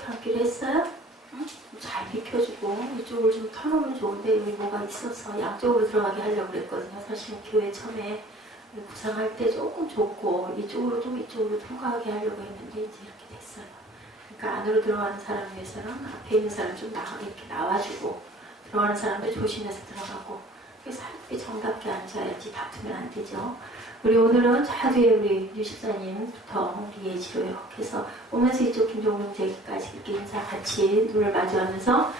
이렇게 앉기로 했어요? 응? 잘 비켜주고 이쪽을 좀 털어놓으면 좋은데 여기 뭐가 있어서 양쪽으로 들어가게 하려고 그랬거든요. 사실 교회 처음에 구상할 때 조금 좁고 이쪽으로 통과하게 하려고 했는데 이제 이렇게 됐어요. 그러니까 안으로 들어가는 사람 위해서는 앞에 있는 사람 좀 이렇게 나와주고 들어가는 사람들 조심해서 들어가고 사람들이 정답게 앉아야지 다투면 안 되죠. 우리 오늘은 자 뒤에 우리 유십사님부터 우리 예지로 이렇게 해서 오면서 이쪽 김종룡 제기까지 이렇게 인사 같이 눈을 마주하면서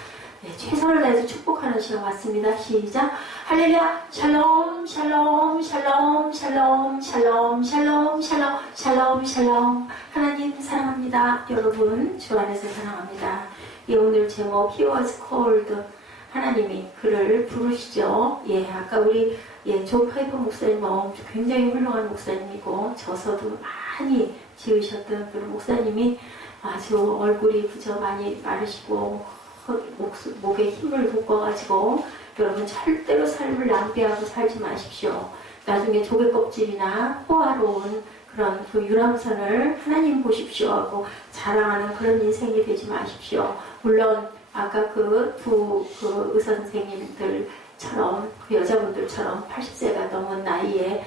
최선을 다해서 축복하는 시간 왔습니다. 시작. 할렐루야. 샬롬 샬롬 샬롬 샬롬 샬롬 샬롬 샬롬 샬롬 샬롬. 하나님 사랑합니다. 여러분 주 안에서 사랑합니다. 오늘 제목 He was called. 하나님이 그를 부르시죠. 아까 우리 존 파이퍼 목사님 굉장히 훌륭한 목사님이고 저서도 많이 지으셨던 그런 목사님이 아주 얼굴이 그저 많이 마르시고 목에 힘을 돋궈가지고 여러분 절대로 삶을 낭비하고 살지 마십시오. 나중에 조개껍질이나 호화로운 그런 그 유람선을 하나님 보십시오 하고 자랑하는 그런 인생이 되지 마십시오. 물론 아까 그 의사 선생님들처럼 그 여자분들처럼 80세가 넘은 나이에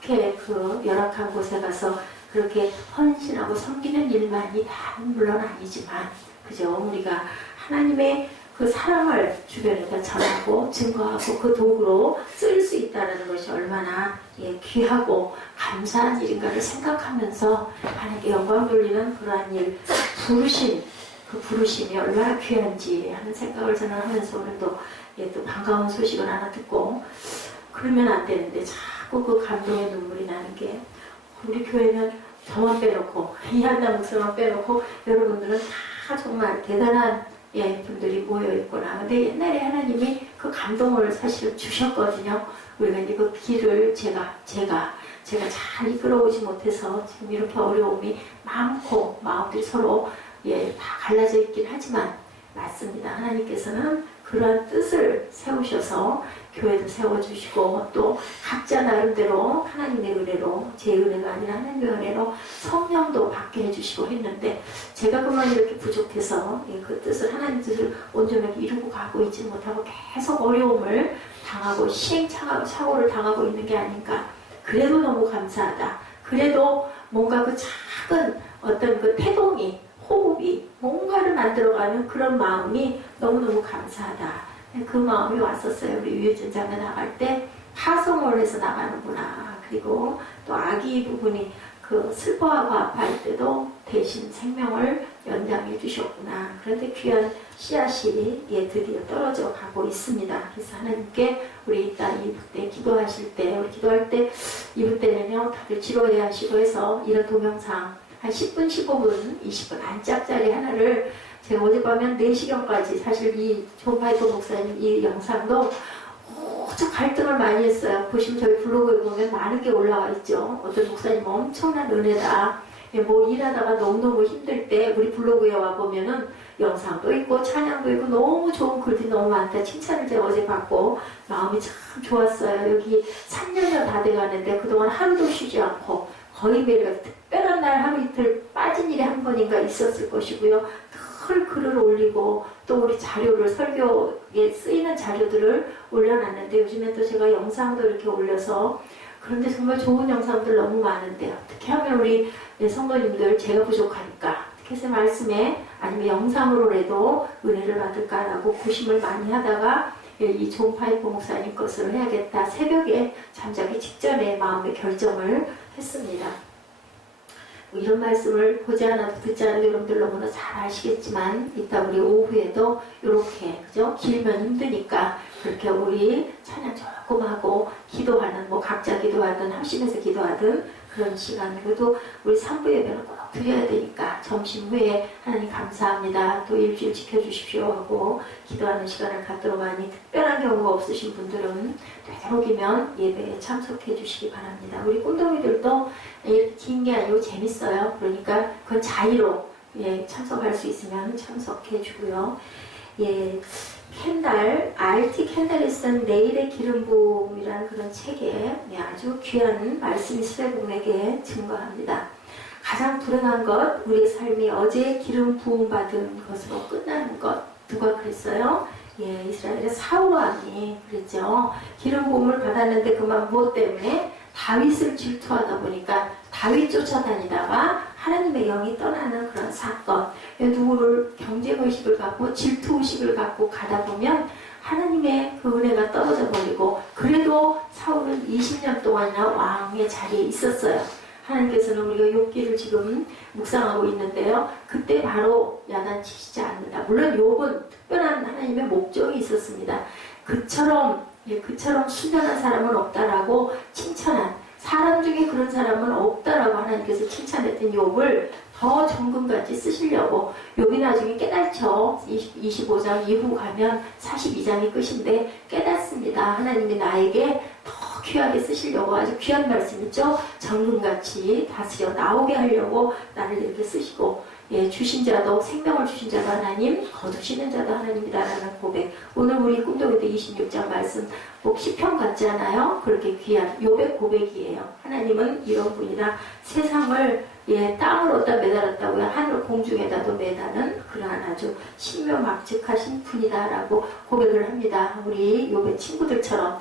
그렇게 그 열악한 곳에 가서 그렇게 헌신하고 섬기는 일만이 다 물론 아니지만 그죠? 우리가 하나님의 그 사랑을 주변에다 전하고 증거하고 그 도구로 쓸 수 있다는 것이 얼마나 귀하고 감사한 일인가를 생각하면서 하나님께 영광 돌리는 그러한 일, 그 부르심이 얼마나 귀한지 하는 생각을 저는 하면서 오늘도 또 반가운 소식을 하나 듣고 그러면 안 되는데 자꾸 그 감동의 눈물이 나는 게 우리 교회는 저만 빼놓고 이한나 목사만 빼놓고 여러분들은 다 정말 대단한 분들이 모여있구나. 근데 옛날에 하나님이 그 감동을 사실 주셨거든요. 우리가 이제 그 길을 제가 잘 이끌어오지 못해서 지금 이렇게 어려움이 많고 마음들이 서로 다 갈라져 있긴 하지만 맞습니다. 하나님께서는 그러한 뜻을 세우셔서 교회도 세워주시고 또 각자 나름대로 하나님의 은혜로 제 은혜가 아니라 하나님의 은혜로 성령도 받게 해주시고 했는데 제가 그만 이렇게 부족해서 그 뜻을 하나님 뜻을 온전하게 이루고 가고 있지 못하고 계속 어려움을 당하고 시행착오를 당하고 있는 게 아닌가. 그래도 너무 감사하다. 그래도 뭔가 그 작은 어떤 그 태동이 호흡이 뭔가를 만들어가는 그런 마음이 너무너무 감사하다. 그 마음이 왔었어요. 우리 유유전장에 나갈 때 파송을 해서 나가는구나. 그리고 또 아기 부분이 그 슬퍼하고 아파할 때도 대신 생명을 연장해 주셨구나. 그런데 귀한 씨앗이 드디어 떨어져 가고 있습니다. 그래서 하나님께 우리 이따 이브 때 기도하실 때 우리 기도할 때 이브 때는요 다들 지루해 하시고 해서 이런 동영상 한 10분, 15분, 20분 안짝짜리 하나를 제가 어젯밤에 4시경까지 사실 이 존 파이퍼 목사님 이 영상도 무척 갈등을 많이 했어요. 보시면 저희 블로그에 보면 많은 게 올라와 있죠. 어떤 목사님 엄청난 은혜다. 뭐 일하다가 너무너무 힘들 때 우리 블로그에 와보면은 영상도 있고 찬양도 있고 너무 좋은 글들이 너무 많다. 칭찬을 제가 어제 받고 마음이 참 좋았어요. 여기 3년여 다 돼가는데 그동안 하루도 쉬지 않고 거의 매일 특별한 날 하루 이틀 빠진 일이 한 번인가 있었을 것이고요. 늘 글을 올리고 또 우리 자료를 설교에 쓰이는 자료들을 올려놨는데 요즘에 또 제가 영상도 이렇게 올려서 그런데 정말 좋은 영상들 너무 많은데 어떻게 하면 우리 성도님들 제가 부족하니까 어떻게 해서 말씀에 아니면 영상으로라도 은혜를 받을까라고 고심을 많이 하다가 이 존 파이퍼 목사님 것으로 해야겠다. 새벽에 잠자기 직전에 마음의 결정을 했습니다. 이런 말씀을 보지 않아도 듣지 않아도 여러분들 너무나 잘 아시겠지만 이따 우리 오후에도 이렇게 그죠? 길면 힘드니까 그렇게 우리 찬양 조금 하고 기도하는 뭐 각자 기도하든 합심해서 기도하든 그런 시간 그래도 우리 3부 예배는 꼭 드려야 되니까 점심 후에 하나님 감사합니다. 또 일주일 지켜주십시오 하고 기도하는 시간을 갖도록 하니 특별한 경우가 없으신 분들은 되도록이면 예배에 참석해 주시기 바랍니다. 우리 꾼동이들도 이렇게 긴 게 아니고 재밌어요. 그러니까 그건 자의로 참석할 수 있으면 참석해 주고요. 캔달, RT 캔달에 쓴 내일의 기름 부음이라는 그런 책에 아주 귀한 말씀이 수레공에게 증거합니다. 가장 가장 불행한 것, 우리의 삶이 어제 기름 부음 받은 것으로 끝나는 것. 누가 그랬어요? 예, 이스라엘의 사울왕이 그랬죠. 기름 부음을 받았는데 그만 무엇 때문에? 다윗을 질투하다 보니까 다윗 쫓아다니다가 하나님의 영이 떠나는 그런 사건. 누구를 경쟁의식을 갖고 질투의식을 갖고 가다 보면 하나님의 그 은혜가 떨어져 버리고, 그래도 사울은 20년 동안이나 왕의 자리에 있었어요. 하나님께서는 우리가 욥기를 지금 묵상하고 있는데요. 그때 바로 야단치시지 않는다. 물론 욥은 특별한 하나님의 목적이 있었습니다. 그처럼 순전한 사람은 없다라고 칭찬한, 사람 중에 그런 사람은 없다라고 하나님께서 칭찬했던 욥을 더 정금같이 쓰시려고, 욥이 나중에 깨닫죠. 25장 이후 가면 42장이 끝인데 깨닫습니다. 하나님이 나에게 더 귀하게 쓰시려고 아주 귀한 말씀 있죠. 정금같이 다스려 나오게 하려고 나를 이렇게 쓰시고, 예, 주신 자도, 생명을 주신 자도 하나님, 거두시는 자도 하나님이다라는 고백. 오늘 우리 꿈독이들 26장 말씀 꼭 시편 같지 않아요? 그렇게 귀한 욥의 고백이에요. 하나님은 이런 분이다. 세상을 땅으로다 매달았다고요. 하늘 공중에다도 매다는 그러한 아주 신묘막측하신 분이다라고 고백을 합니다. 우리 욥의 친구들처럼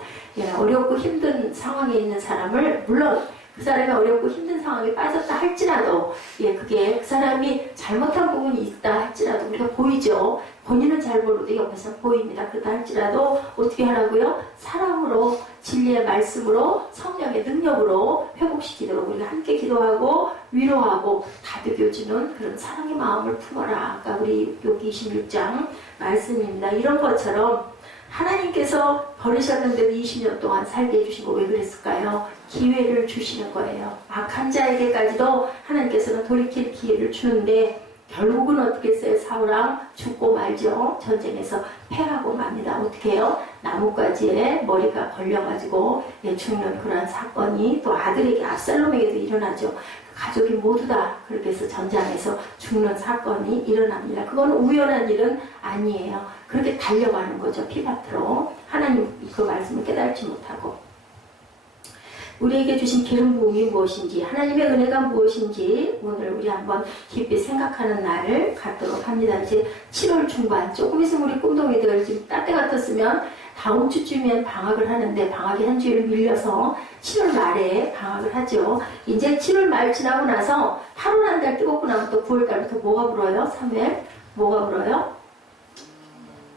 어렵고 힘든 상황에 있는 사람을, 물론 그 사람이 어렵고 힘든 상황에 빠졌다 할지라도, 그게 그 사람이 잘못한 부분이 있다 할지라도 우리가 보이죠. 본인은 잘 모르도 옆에서 보입니다. 그렇다 할지라도 어떻게 하라고요? 사랑으로, 진리의 말씀으로, 성령의 능력으로 회복시키도록 우리가 함께 기도하고 위로하고 다독여주는 그런 사랑의 마음을 품어라. 아까 우리 여기 26장 말씀입니다. 이런 것처럼 하나님께서 버리셨는데도 20년 동안 살게 해주신 거 왜 그랬을까요? 기회를 주시는 거예요. 악한 자에게까지도 하나님께서는 돌이킬 기회를 주는데, 결국은 어떻게 했어요? 사울왕 죽고 말죠. 전쟁에서 패하고 맙니다. 어떻게 해요? 나뭇가지에 머리가 걸려가지고 죽는 그런 사건이 또 아들에게, 압살롬에게도 일어나죠. 가족이 모두 다 그렇게 해서 전장에서 죽는 사건이 일어납니다. 그건 우연한 일은 아니에요. 그렇게 달려가는 거죠. 피밭으로. 하나님 그 말씀을 깨달지 못하고. 우리에게 주신 기름 부음이 무엇인지, 하나님의 은혜가 무엇인지 오늘 우리 한번 깊이 생각하는 날을 갖도록 합니다. 이제 7월 중반, 조금 있으면 우리 꿈동이들 지금 따때 같았으면 다음 주쯤엔 방학을 하는데, 방학이 한 주일 밀려서 7월 말에 방학을 하죠. 이제 7월 말 지나고 나서 8월 한 달 뜨겁고 나면 또 9월 달부터 뭐가 불어요? 3월 뭐가 불어요?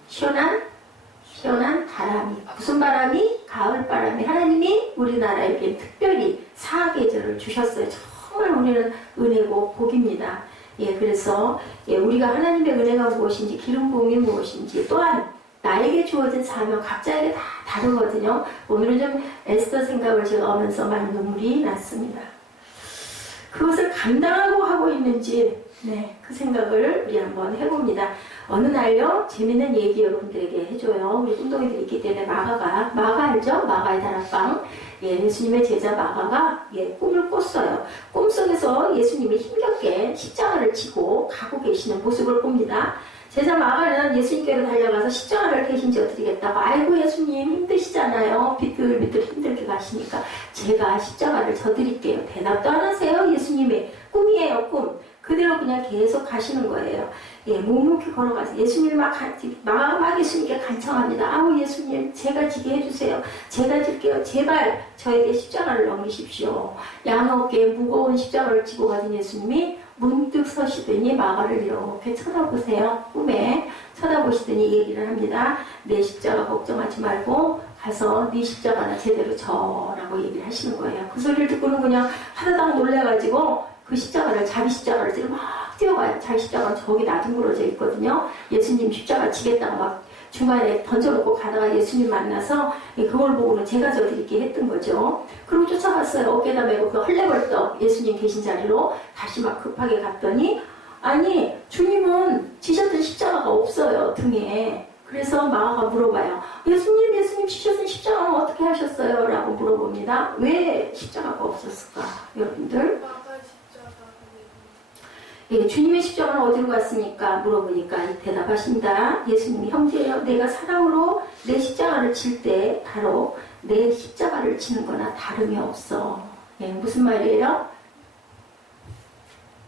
시원한 바람이. 무슨 바람이? 가을 바람이. 하나님이 우리나라에게 특별히 사계절을 주셨어요. 정말 우리는 은혜고 복입니다. 그래서 우리가 하나님의 은혜가 무엇인지, 기름 부음이 무엇인지, 또한 나에게 주어진 사명 각자에게 다 다르거든요. 오늘은 좀 에스더 생각을 제가 하면서 많이 눈물이 났습니다. 그것을 감당하고 하고 있는지, 그 생각을 우리 한번 해봅니다. 어느 날요, 재밌는 얘기 여러분들에게 해줘요. 우리 꿈동이들이 있기 때문에 마가 알죠? 마가의 다락방. 예수님의 제자 마가가 꿈을 꿨어요. 꿈속에서 예수님이 힘겹게 십자가를 지고 가고 계시는 모습을 봅니다. 제자 마가는 예수님께로 달려가서 십자가를 대신 지어드리겠다고. 아이고 예수님 힘드시잖아요. 비틀비틀 힘들게 가시니까 제가 십자가를 져드릴게요. 대답도 안 하세요. 예수님의 꿈이에요. 꿈. 그대로 그냥 계속 가시는 거예요. 묵묵히 걸어가서 예수님 마가가 막 예수님께 간청합니다. 아우 예수님 제가 지게 해주세요. 제가 질게요. 제발 저에게 십자가를 넘기십시오. 양어깨에 무거운 십자가를 지고 가신 예수님이 문득 서시더니 마가를 이렇게 쳐다보세요. 꿈에 쳐다보시더니 얘기를 합니다. 내 십자가 걱정하지 말고 가서 네 십자가나 제대로 져라고 얘기를 하시는 거예요. 그 소리를 듣고는 그냥 하다닥 놀래가지고 그 십자가를, 자기 십자가를 들고 막 뛰어가요. 자기 십자가는 저기 나둥그러져 있거든요. 예수님 십자가 지겠다고 막 중간에 던져놓고 가다가 예수님 만나서 그걸 보고는 제가 져드릴게 했던 거죠. 그리고 쫓아갔어요. 어깨에다 메고 그 헐레벌떡 예수님 계신 자리로 다시 막 급하게 갔더니, 아니 주님은 지셨던 십자가가 없어요, 등에. 그래서 마가가 물어봐요. 예수님 지셨던 십자가는 어떻게 하셨어요? 라고 물어봅니다. 왜 십자가가 없었을까? 여러분들? 주님의 십자가는 어디로 갔습니까? 물어보니까 대답하신다. 예수님이, 형제여, 내가 사랑으로 내 십자가를 질 때 바로 내 십자가를 지는 거나 다름이 없어. 무슨 말이에요?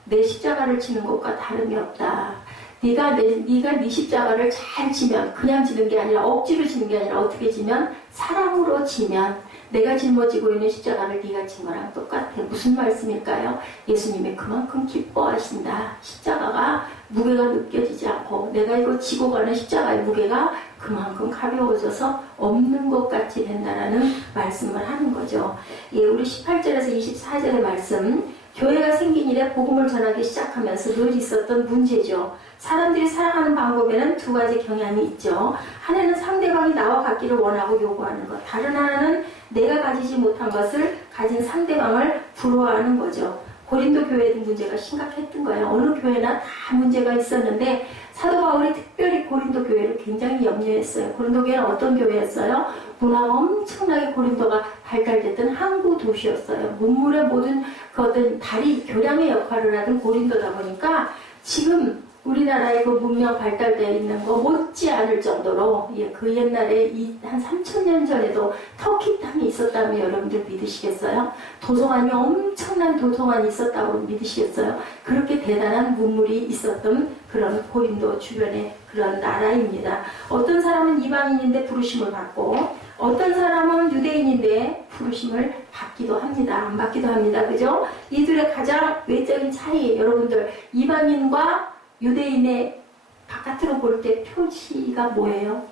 내 십자가를 지는 것과 다름이 없다. 네가 네 십자가를 잘 지면, 그냥 지는 게 아니라 억지로 지는 게 아니라 어떻게 지면, 사랑으로 지면 내가 짊어지고 있는 십자가를 네가 진 거랑 똑같아. 무슨 말씀일까요? 예수님이 그만큼 기뻐하신다. 십자가가 무게가 느껴지지 않고 내가 이거 지고 가는 십자가의 무게가 그만큼 가벼워져서 없는 것 같이 된다라는 말씀을 하는 거죠. 예, 우리 18절에서 24절의 말씀, 교회가 생긴 이래 복음을 전하기 시작하면서 늘 있었던 문제죠. 사람들이 살아가는 방법에는 두 가지 경향이 있죠. 하나는 상대방이 나와 갖기를 원하고 요구하는 것, 다른 하나는 내가 가지지 못한 것을 가진 상대방을 부러워하는 거죠. 고린도 교회도 문제가 심각했던 거예요. 어느 교회나 다 문제가 있었는데 사도 바울이 특별히 고린도 교회를 굉장히 염려했어요. 고린도 교회는 어떤 교회였어요? 문화가 엄청나게 고린도가 발달됐던 항구 도시였어요. 문물의 모든 그 어떤 다리 교량의 역할을 하던 고린도다 보니까 지금 우리나라의 그 문명 발달되어 있는 거 못지 않을 정도로, 예, 그 옛날에 한 3,000년 전에도 터키 땅이 있었다면 여러분들 믿으시겠어요? 도성관이 엄청난 도성관이 있었다고 믿으시겠어요? 그렇게 대단한 문물이 있었던 그런 고린도 주변의 그런 나라입니다. 어떤 사람은 이방인인데 부르심을 받고 어떤 사람은 유대인인데 부르심을 받기도 합니다. 안 받기도 합니다. 그죠? 이들의 가장 외적인 차이, 여러분들 이방인과 유대인의 바깥으로 볼 때 표지가 뭐예요?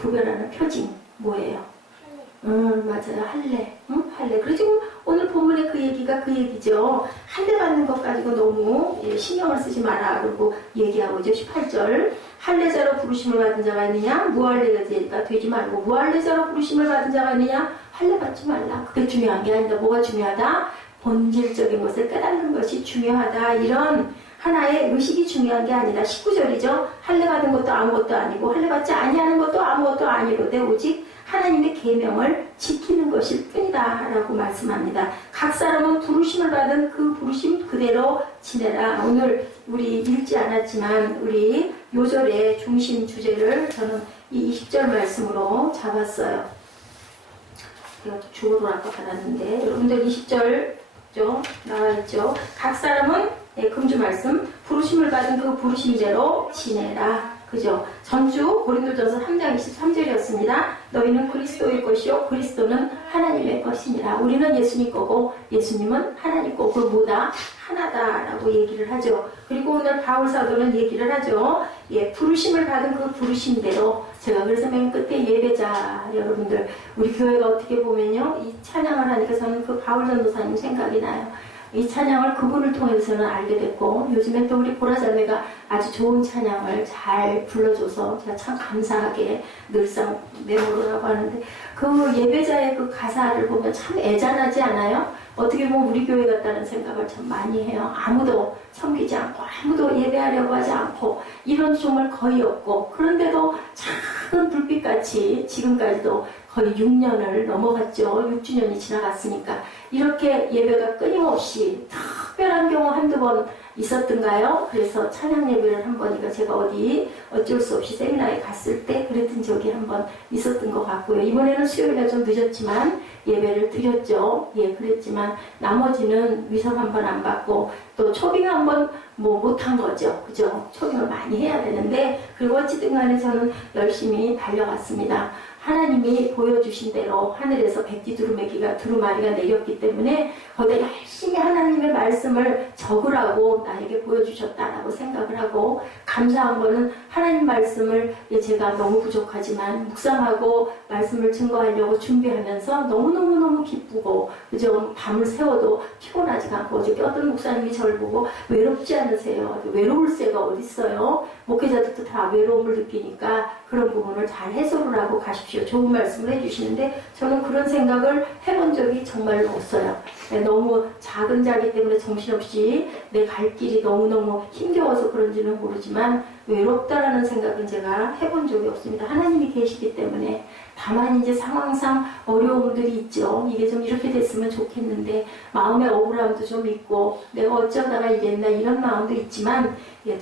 구별하는 표징 뭐예요? 맞아요. 할례. 할례. 그리고 지금 오늘 본문의 그 얘기가 그 얘기죠. 할례 받는 것 가지고 너무 신경을 쓰지 마라. 그리고 얘기하고 있죠. 18절. 할례자로 부르심을 받은 자가 있느냐? 무할례자가 되지 말고, 무할례자로 부르심을 받은 자가 있느냐? 할례 받지 말라. 그게 중요한 게 아니다. 뭐가 중요하다? 본질적인 것을 깨닫는 것이 중요하다. 이런 하나의 의식이 중요한 게 아니라 19절이죠. 할례 받은 것도 아무것도 아니고 할례 받지 아니하는 것도 아무것도 아니로되 오직 하나님의 계명을 지키는 것일 뿐이다 라고 말씀합니다. 각 사람은 부르심을 받은 그 부르심 그대로 지내라. 오늘 우리 읽지 않았지만 우리 요절의 중심 주제를 저는 이 20절 말씀으로 잡았어요. 제가 또 주어로 아까 받았는데 여러분들 20절 나와있죠. 각 사람은 금주 말씀, 부르심을 받은 그 부르심대로 지내라. 그죠? 전주 고린도전서 3장 23절이었습니다. 너희는 그리스도의 것이요 그리스도는 하나님의 것이니라. 우리는 예수님 거고 예수님은 하나님 거고 뭐다? 하나다라고 얘기를 하죠. 그리고 오늘 바울 사도는 얘기를 하죠. 예, 부르심을 받은 그 부르심대로 제가 그래서 맨 끝에 예배자 여러분들 우리 교회가 어떻게 보면요 이 찬양을 하니까 저는 그 바울 전도사님 생각이 나요. 이 찬양을 그분을 통해서는 알게 됐고 요즘에 또 우리 보라자매가 아주 좋은 찬양을 잘 불러줘서 제가 참 감사하게 늘상 메모라고 하는데 그 예배자의 그 가사를 보면 참 애잔하지 않아요? 어떻게 보면 우리 교회 같다는 생각을 참 많이 해요. 아무도 섬기지 않고 아무도 예배하려고 하지 않고 이런 정말 거의 없고 그런데도 작은 불빛같이 지금까지도 거의 6년을 넘어갔죠. 6주년이 지나갔으니까 이렇게 예배가 끊임없이 특별한 경우 한두 번 있었던가요? 그래서 찬양 예배를 한 번이가 제가 어쩔 수 없이 세미나에 갔을 때 그랬던 적이 한 번 있었던 것 같고요. 이번에는 수요일에 좀 늦었지만 예배를 드렸죠. 예, 그랬지만 나머지는 위석 한 번 안 받고 또 초빙 한 번 못한 거죠. 그죠? 초빙을 많이 해야 되는데 그리고 어찌든 간에 저는 열심히 달려갔습니다. 하나님이 보여주신 대로 하늘에서 백지두루마기가 내렸기 때문에 거기에 열심히 하나님의 말씀을 적으라고 나에게 보여주셨다라고 생각을 하고 감사한 거는 하나님 말씀을 제가 너무 부족하지만 묵상하고 말씀을 증거하려고 준비하면서 너무너무 기쁘고 그죠? 밤을 새워도 피곤하지가 않고 어저께 어떤 목사님이 저를 보고 외롭지 않으세요? 외로울 새가 어딨어요? 목회자들도 다 외로움을 느끼니까 그런 부분을 잘 해소를 하고 가십시오. 좋은 말씀을 해주시는데 저는 그런 생각을 해본 적이 정말로 없어요. 너무 작은 자기 때문에 정신없이 내 갈 길이 너무너무 힘겨워서 그런지는 모르지만 외롭다라는 생각은 제가 해본 적이 없습니다. 하나님이 계시기 때문에 다만 이제 상황상 어려움들이 있죠. 이게 좀 이렇게 됐으면 좋겠는데 마음의 억울함도 좀 있고 내가 어쩌다가 이랬나 이런 마음도 있지만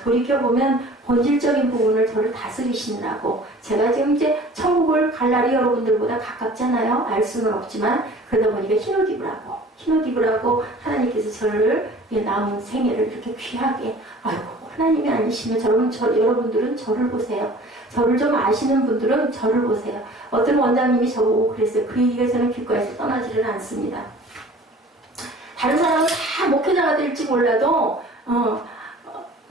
돌이켜보면 본질적인 부분을 저를 다스리시느라고 제가 지금 이제 천국을 갈 날이 여러분들보다 가깝잖아요. 알 수는 없지만 그러다 보니까 흰옷 입으라고 하나님께서 저를 남은 생애를 이렇게 귀하게, 아이고, 하나님이 아니시면 여러분들은 저를 보세요. 저를 좀 아시는 분들은 저를 보세요. 어떤 원장님이 저보고 그랬어요. 그 얘기가 저는 귓가에서 떠나지를 않습니다. 다른 사람은 다 목회자가 될지 몰라도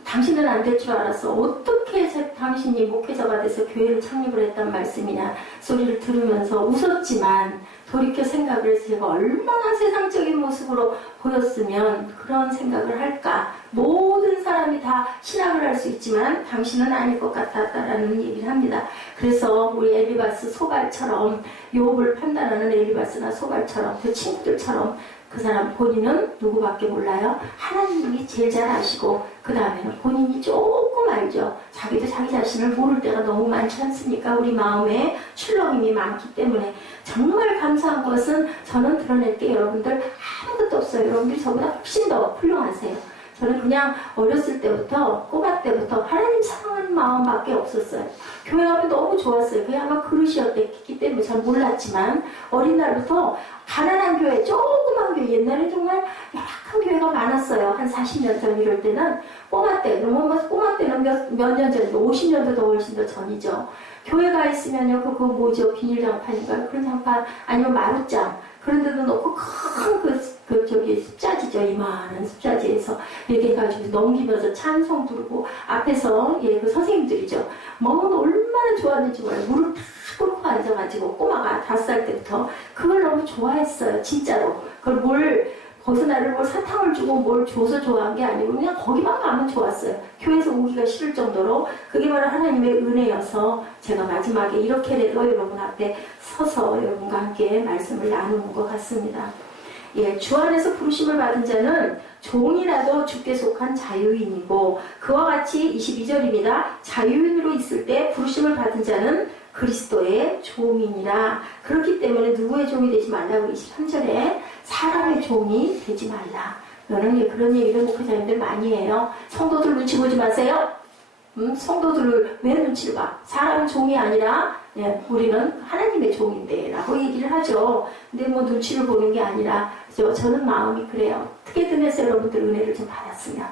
당신은 안 될 줄 알았어. 어떻게 당신이 목회자가 돼서 교회를 창립을 했단 말씀이냐 소리를 들으면서 웃었지만 돌이켜 생각을 해서 제가 얼마나 세상적인 모습으로 보였으면 그런 생각을 할까. 모든 사람이 다 신학을 할 수 있지만 당신은 아닐 것 같았다라는 얘기를 합니다. 그래서 우리 엘리바스 소갈처럼 욥을 판단하는 엘리바스나 소갈처럼 그 친구들처럼 그 사람 본인은 누구밖에 몰라요? 하나님이 제일 잘 아시고 그 다음에는 본인이 조금 알죠. 자기도 자기 자신을 모를 때가 너무 많지 않습니까? 우리 마음에 출렁임이 많기 때문에 정말 감사한 것은 저는 드러낼 게 여러분들 아무것도 없어요. 여러분들이 저보다 훨씬 더 훌륭하세요. 저는 그냥 어렸을 때부터 꼬마 때부터 하나님 사랑하는 마음밖에 없었어요. 교회 가면 너무 좋았어요. 그게 아마 그릇이었기 때문에 잘 몰랐지만 어린 날부터 가난한 교회, 조그만 교회, 옛날에 정말 열악한 교회가 많았어요. 한 40년 전 이럴 때는 꼬마 때는 몇 년 전, 50년도 더 훨씬 더 전이죠. 교회가 있으면요, 그거 뭐죠? 비닐장판인가요? 그런 장판, 아니면 마룻장. 그런 데도 놓고 큰 습자지죠. 이만한 습자지에서 이렇게 해가지고 넘기면서 찬송 부르고 앞에서 그 선생님들이죠. 얼마나 좋았는지 몰라요. 무릎 탁 꿇고 앉아가지고 꼬마가 5살 때부터 그걸 너무 좋아했어요. 진짜로. 그걸 거기서 나를 사탕을 주고 뭘 줘서 좋아한 게 아니고 그냥 거기만 가면 좋았어요. 교회에서 오기가 싫을 정도로 그게 바로 하나님의 은혜여서 제가 마지막에 이렇게라도 여러분 앞에 서서 여러분과 함께 말씀을 나누는 것 같습니다. 주 안에서 부르심을 받은 자는 종이라도 주께 속한 자유인이고 그와 같이 22절입니다. 자유인으로 있을 때 부르심을 받은 자는 그리스도의 종이니라. 그렇기 때문에 누구의 종이 되지 말라고 23절에 사람의 종이 되지 말라. 너는 그런 얘기를 목회자님들 많이 해요. 성도들 눈치 보지 마세요. 성도들을 왜 눈치를 봐? 사람은 종이 아니라 우리는 하나님의 종인데 라고 얘기를 하죠. 근데 눈치를 보는 게 아니라 저는 마음이 그래요. 어떻게든 해서 여러분들 은혜를 좀 받았으면,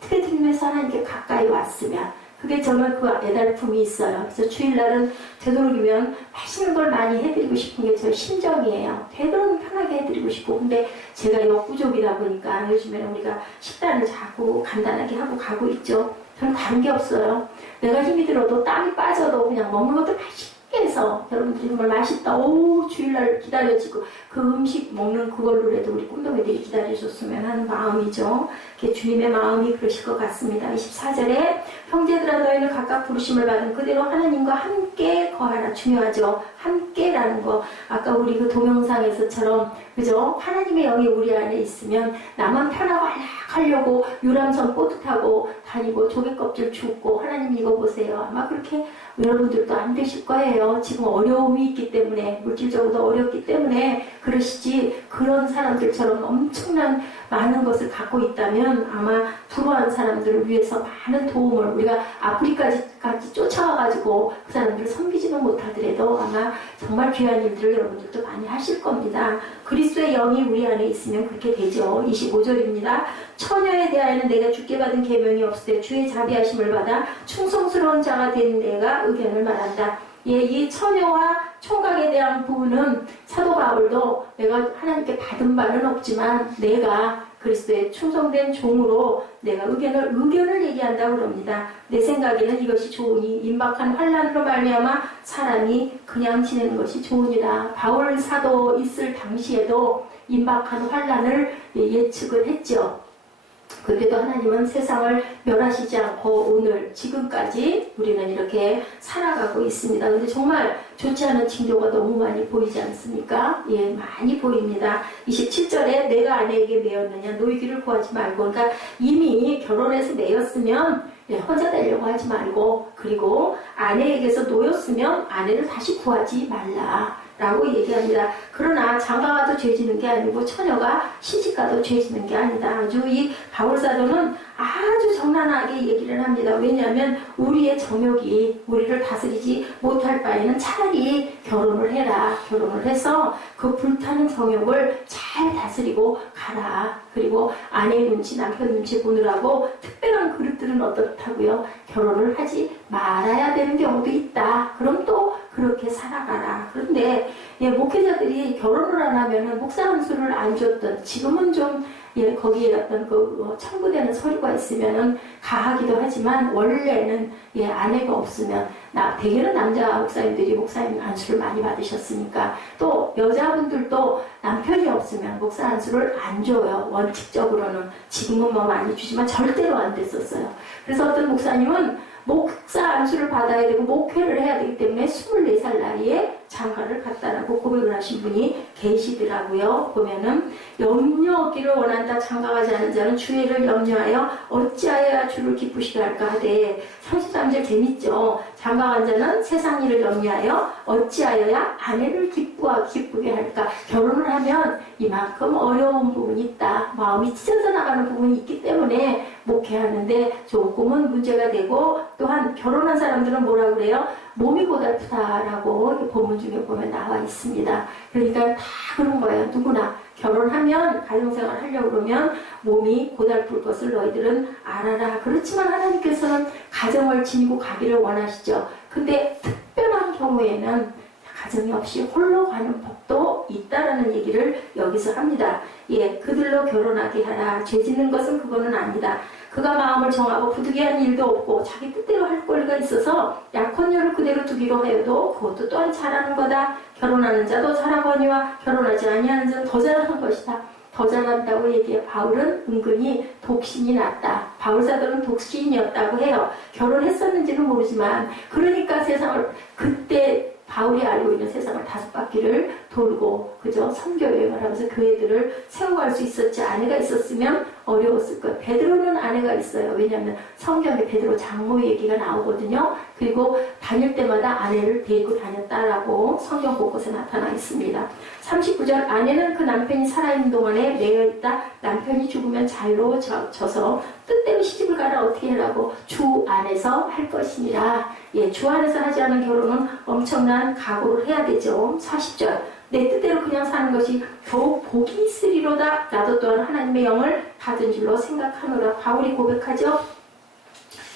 어떻게든 해서 하나님께 가까이 왔으면, 그게 정말 그 애달픔이 있어요. 그래서 주일날은 되도록이면 맛있는 걸 많이 해드리고 싶은 게 저의 심정이에요. 되도록 편하게 해드리고 싶고, 근데 제가 역부족이다 보니까 요즘에는 우리가 식단을 자꾸 간단하게 하고 가고 있죠. 저는 다른 게 없어요. 내가 힘이 들어도 땀이 빠져도 그냥 먹는 것도 맛있게 해서 여러분들이 정말 맛있다. 오, 주일날 기다려지고 그 음식 먹는 그걸로라도 우리 꿈동이들이 기다려줬으면 하는 마음이죠. 주님의 마음이 그러실 것 같습니다. 24절에 형제들아 너희는 각각 부르심을 받은 그대로 하나님과 함께 거하라. 중요하죠. 함께라는 거. 아까 우리 그 동영상에서처럼 그죠? 하나님의 영이 우리 안에 있으면 나만 편하고 하려고 유람선 보트 타고 다니고 조개껍질 줍고 하나님 이거 보세요. 아마 그렇게 여러분들도 안 되실 거예요. 지금 어려움이 있기 때문에 물질적으로 어렵기 때문에 그러시지 그런 사람들처럼 엄청난 많은 것을 갖고 있다면 아마 불우한 사람들을 위해서 많은 도움을 우리가 아프리카까지 쫓아와가지고 그 사람들을 섬기지는 못하더라도 아마 정말 귀한 일들을 여러분들도 많이 하실 겁니다. 그리스도의 영이 우리 안에 있으면 그렇게 되죠. 25절입니다. 처녀에 대하여는 내가 주께 받은 계명이 없으되 주의 자비하심을 받아 충성스러운 자가 된 내가 의견을 말한다. 이 처녀와 총각에 대한 부분은 사도 바울도 내가 하나님께 받은 바는 없지만 내가 그리스도의 충성된 종으로 내가 의견을 얘기한다고 그럽니다. 내 생각에는 이것이 좋으니 임박한 환난으로 말미암아 사람이 그냥 지내는 것이 좋으니라. 바울 사도 있을 당시에도 임박한 환난을 예측을 했죠. 그래도 하나님은 세상을 멸하시지 않고 오늘 지금까지 우리는 이렇게 살아가고 있습니다. 근데 정말 좋지 않은 징조가 너무 많이 보이지 않습니까? 많이 보입니다. 27절에 내가 아내에게 매였느냐 너희 길을 구하지 말고, 그러니까 이미 결혼해서 매였으면 혼자 되려고 하지 말고, 그리고 아내에게서 놓였으면 아내를 다시 구하지 말라 라고 얘기합니다. 그러나 장가가도 죄지는 게 아니고 처녀가 시집가도 죄지는 게 아니다. 아주 이 바울사도는 아주 정난하게 얘기를 합니다. 왜냐하면 우리의 정욕이 우리를 다스리지 못할 바에는 차라리 결혼을 해라. 결혼을 해서 그 불타는 정욕을 잘 다스리고 가라. 그리고 아내 눈치, 남편 눈치 보느라고 특별한 그릇들은 어떻다고요? 결혼을 하지 말아야 되는 경우도 있다. 그럼 또 그렇게 살아가라. 그런데 목회자들이 결혼을 안 하면은 목사 함수를 안 줬던, 지금은 좀 거기에 어떤 첨부되는 서류가 있으면은 가하기도 하지만 원래는 아내가 없으면 대개는 남자 목사님들이 목사님 안수를 많이 받으셨으니까 또 여자분들도 남편이 없으면 목사 안수를 안 줘요. 원칙적으로는 지금은 뭐 많이 주지만 절대로 안 됐었어요. 그래서 어떤 목사님은 목사 안수를 받아야 되고 목회를 해야 되기 때문에 24살 나이에 장가를 갔다라고 고백을 하신 분이 계시더라고요. 보면은 염려 얻기를 원한다. 장가가지 않은 자는 주의를 염려하여 어찌하여야 주를 기쁘시게 할까 하되 33절 재밌죠. 장가간 자는 세상 일을 염려하여 어찌하여야 아내를 기쁘게 할까. 결혼을 하면 이만큼 어려운 부분이 있다. 마음이 찢어져 나가는 부분이 있기 때문에 목회하는데 조금은 문제가 되고, 또한 결혼한 사람들은 뭐라 그래요? 몸이 고달프다라고 본문 중에 보면 나와 있습니다. 그러니까 다 그런 거예요. 누구나 결혼하면 가정생활 하려고 그러면 몸이 고달플 것을 너희들은 알아라. 그렇지만 하나님께서는 가정을 지니고 가기를 원하시죠. 근데 특별한 경우에는 가정이 없이 홀로 가는 법도 있다라는 얘기를 여기서 합니다. 그들로 결혼하게 하라. 죄 짓는 것은 그거는 아니다. 그가 마음을 정하고 부득이한 일도 없고 자기 뜻대로 할 권리가 있어서 약혼녀를 그대로 두기로 하여도 그것도 또한 잘하는 거다. 결혼하는 자도 잘하거니와 결혼하지 아니하는 자는 더 잘하는 것이다. 더 잘한다고 얘기해. 바울은 은근히 독신이 났다. 바울사도는 독신이었다고 해요. 결혼했었는지는 모르지만, 그러니까 세상을, 그때 바울이 알고 있는 세상을 5바퀴를 돌고 그죠? 선교여행을 하면서 교회들을 세워갈 수 있었지. 아내가 있었으면 어려웠을 거예요. 베드로는 아내가 있어요. 왜냐하면 성경에 베드로 장모 얘기가 나오거든요. 그리고 다닐 때마다 아내를 데리고 다녔다라고 성경 곳곳에 나타나 있습니다. 39절, 아내는 그 남편이 살아있는 동안에 매여있다. 남편이 죽으면 자유로워져서 뜻대로 시집을 가라. 어떻게 하라고? 주 안에서 할 것이니라. 주 안에서 하지 않은 결혼은 엄청난 각오를 해야 되죠. 40절, 내 뜻대로 그냥 사는 것이 더욱 복이 있으리로다. 나도 또한 하나님의 영을 받은 줄로 생각하노라. 바울이 고백하죠.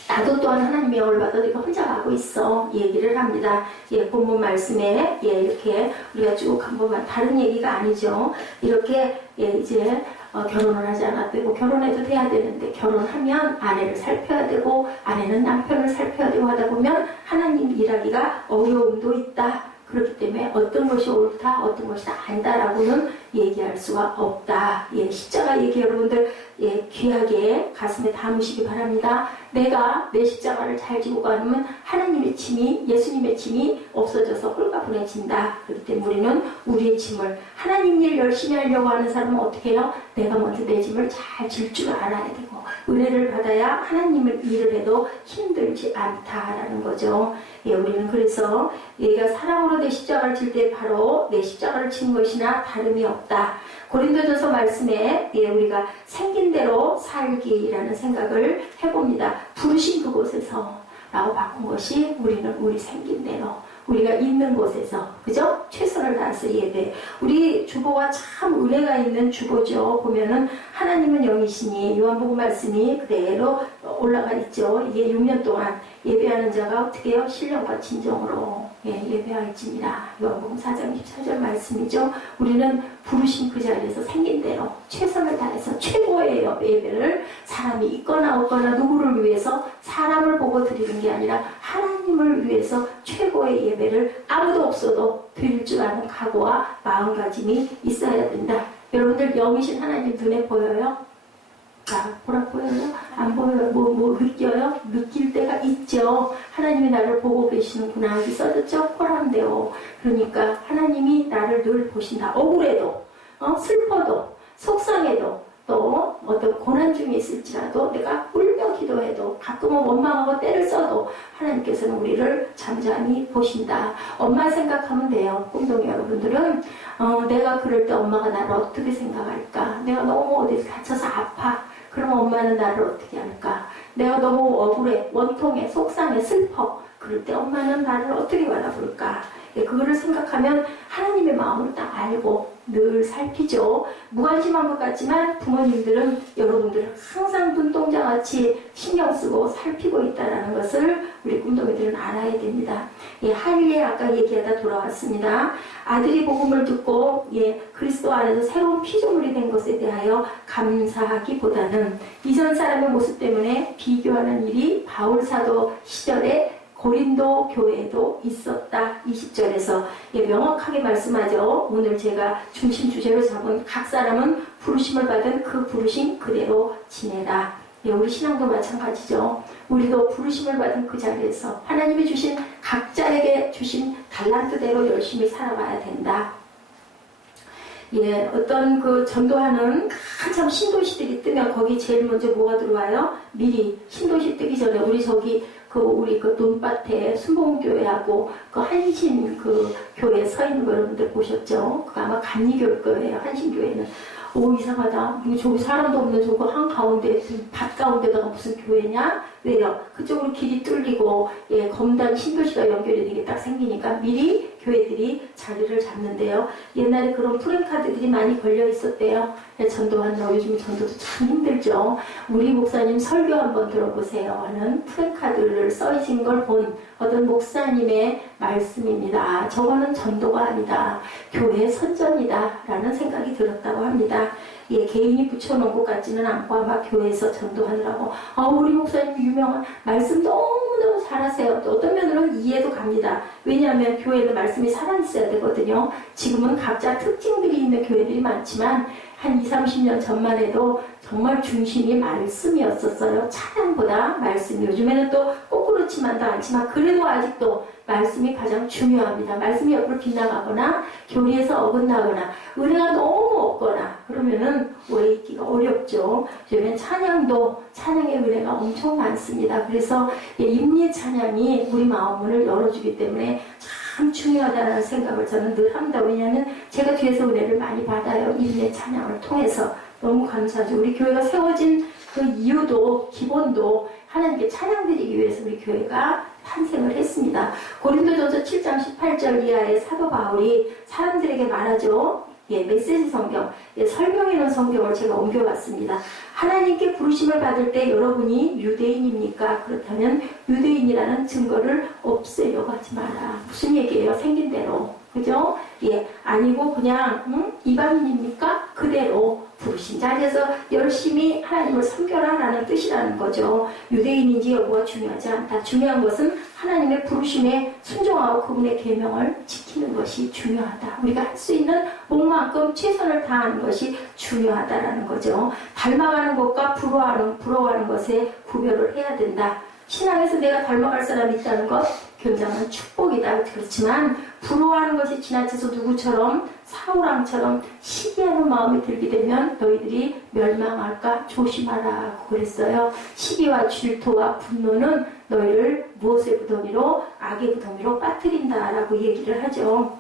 나도 또한 하나님의 영을 받아 내가 혼자 가고 있어. 얘기를 합니다. 본문 말씀에 이렇게 우리가 쭉 한번만, 다른 얘기가 아니죠. 이렇게 이제 결혼을 하지 않아도 되고 결혼해도 돼야 되는데, 결혼하면 아내를 살펴야 되고 아내는 남편을 살펴야 되고 하다 보면 하나님 일하기가 어려움도 있다. 그렇기 때문에 어떤 것이 옳다, 어떤 것이 아니다라고는 얘기할 수가 없다. 십자가 얘기 여러분들 귀하게 가슴에 담으시기 바랍니다. 내가 내 십자가를 잘 지고 가면 하나님의 짐이, 예수님의 짐이 없어져서 홀가분해진다. 그렇기 때문에 우리는 우리의 짐을, 하나님 일 열심히 하려고 하는 사람은 어떻게 해요? 내가 먼저 내 짐을 잘 질 줄 알아야 되고 은혜를 받아야 하나님의 일을 해도 힘들지 않다라는 거죠. 우리는 그래서 얘가 사랑으로 내 십자가를 질 때 바로 내 십자가를 진 것이나 다름이 없다. 고린도전서 말씀에 우리가 생긴 대로 살기라는 생각을 해봅니다. 부르신 그곳에서 라고 바꾼 것이, 우리는 우리 생긴 대로 우리가 있는 곳에서, 그죠? 최선을 다해서 예배. 우리 주보가 참 은혜가 있는 주보죠. 보면은 하나님은 영이시니 요한복음 말씀이 그대로 올라가 있죠. 이게 6년 동안 예배하는 자가 어떻게 해요? 신령과 진정으로 예배할지니라. 요한복음 4장 14절 말씀이죠. 우리는 부르신 그 자리에서 생긴 대로 최선을 다해서 최고의 예배를, 사람이 있거나 없거나 누구를 위해서 사람을 보고 드리는 게 아니라 하나님을 위해서 최고의 예배를 아무도 없어도 드릴 줄 아는 각오와 마음가짐이 있어야 된다. 여러분들 영이신 하나님 눈에 보여요? 보라 보여요? 안 보여요? 뭐 느껴요? 느낄 때가 있죠. 하나님이 나를 보고 계시는구나. 여기 써졌죠? 호람데오. 그러니까 하나님이 나를 늘 보신다. 억울해도, 슬퍼도, 속상해도, 또 어떤 고난 중에 있을지라도 내가 울며 기도해도 가끔은 원망하고 때를 써도 하나님께서는 우리를 잠잠히 보신다. 엄마 생각하면 돼요. 꿈동이 여러분들은 내가 그럴 때 엄마가 나를 어떻게 생각할까? 내가 너무 어디서 다쳐서 아파. 그러면 엄마는 나를 어떻게 할까? 내가 너무 억울해, 원통해, 속상해, 슬퍼. 그럴 때 엄마는 나를 어떻게 바라볼까? 그거를 생각하면 하나님의 마음을 딱 알고 늘 살피죠. 무관심한 것 같지만 부모님들은 여러분들을 항상 눈동자같이 신경 쓰고 살피고 있다는 것을 우리 꿈동이들은 알아야 됩니다. 할례 아까 얘기하다 돌아왔습니다. 아들이 복음을 듣고 그리스도 안에서 새로운 피조물이 된 것에 대하여 감사하기보다는 이전 사람의 모습 때문에 비교하는 일이 바울 사도 시절에 고린도 교회에도 있었다. 20절에서 명확하게 말씀하죠. 오늘 제가 중심 주제로 잡은 각 사람은 부르심을 받은 그 부르심 그대로 지내라. 우리 신앙도 마찬가지죠. 우리도 부르심을 받은 그 자리에서 하나님이 주신 각자에게 주신 달란트대로 열심히 살아가야 된다. 어떤 그 전도하는 한참 신도시들이 뜨면 거기 제일 먼저 뭐가 들어와요? 미리 신도시 뜨기 전에 우리 그 논밭에 순복음교회하고 그 한신 그 교회 서 있는 거 여러분들 보셨죠? 그거 아마 감리교일 거예요. 한신교회는. 오, 이상하다. 저기 사람도 없는 저거 한가운데, 밭 가운데다가 무슨 교회냐? 왜요? 그쪽으로 길이 뚫리고, 검단 신도시가 연결이 되게 딱 생기니까 미리 교회들이 자리를 잡는데요. 옛날에 그런 프랜카드들이 많이 걸려 있었대요. 전도하느라 요즘 전도도 참 힘들죠. 우리 목사님 설교 한번 들어보세요 하는 프랜카드를 써있는 걸 본 어떤 목사님의 말씀입니다. 저거는 전도가 아니다. 교회 선전이다 라는 생각이 들었다고 합니다. 개인이 붙여놓은 것 같지는 않고 아마 교회에서 전도하느라고 우리 목사님 유명한 말씀 너무너무 잘하세요. 또 어떤 면으로는 이해도 갑니다. 왜냐하면 교회는 말씀이 살아있어야 되거든요. 지금은 각자 특징들이 있는 교회들이 많지만 한 20-30년 전만 해도 정말 중심이 말씀이었었어요. 찬양보다 말씀. 요즘에는 또 꼭 그렇지만도 않지만 그래도 아직도 말씀이 가장 중요합니다. 말씀이 옆으로 빗나가거나 교리에서 어긋나거나 은혜가 너무 없거나 그러면은 오래 있기가 어렵죠. 요즘엔 찬양의 은혜가 엄청 많습니다. 그래서 임리 찬양이 우리 마음문을 열어주기 때문에 참 중요하다는 생각을 저는 늘 합니다. 왜냐하면 제가 뒤에서 은혜를 많이 받아요. 임리 찬양을 통해서. 너무 감사하죠. 우리 교회가 세워진 그 이유도 기본도 하나님께 찬양드리기 위해서 우리 교회가 탄생을 했습니다. 고린도전서 7장 18절 이하의 사도 바울이 사람들에게 말하죠. 메시지 성경, 설명해놓은 성경을 제가 옮겨왔습니다. 하나님께 부르심을 받을 때 여러분이 유대인입니까? 그렇다면 유대인이라는 증거를 없애려고 하지 마라. 무슨 얘기예요? 생긴 대로. 그죠? 아니고 그냥 이방인입니까? 그대로 부르신 자리에서 열심히 하나님을 섬겨라라는 뜻이라는 거죠. 유대인인지 여부가 중요하지 않다. 중요한 것은 하나님의 부르심에 순종하고 그분의 계명을 지키는 것이 중요하다. 우리가 할 수 있는 목만큼 최선을 다하는 것이 중요하다라는 거죠. 닮아가는 것과 부러워하는 것에 구별을 해야 된다. 신앙에서 내가 닮아갈 사람이 있다는 것 굉장한 축복이다. 그렇지만 부러워하는 것이 지나쳐서 누구처럼 사울왕처럼 시기하는 마음이 들게 되면 너희들이 멸망할까 조심하라고 그랬어요. 시기와 질투와 분노는 너희를 무엇의 부덩이로 악의 부덩이로 빠뜨린다라고 얘기를 하죠.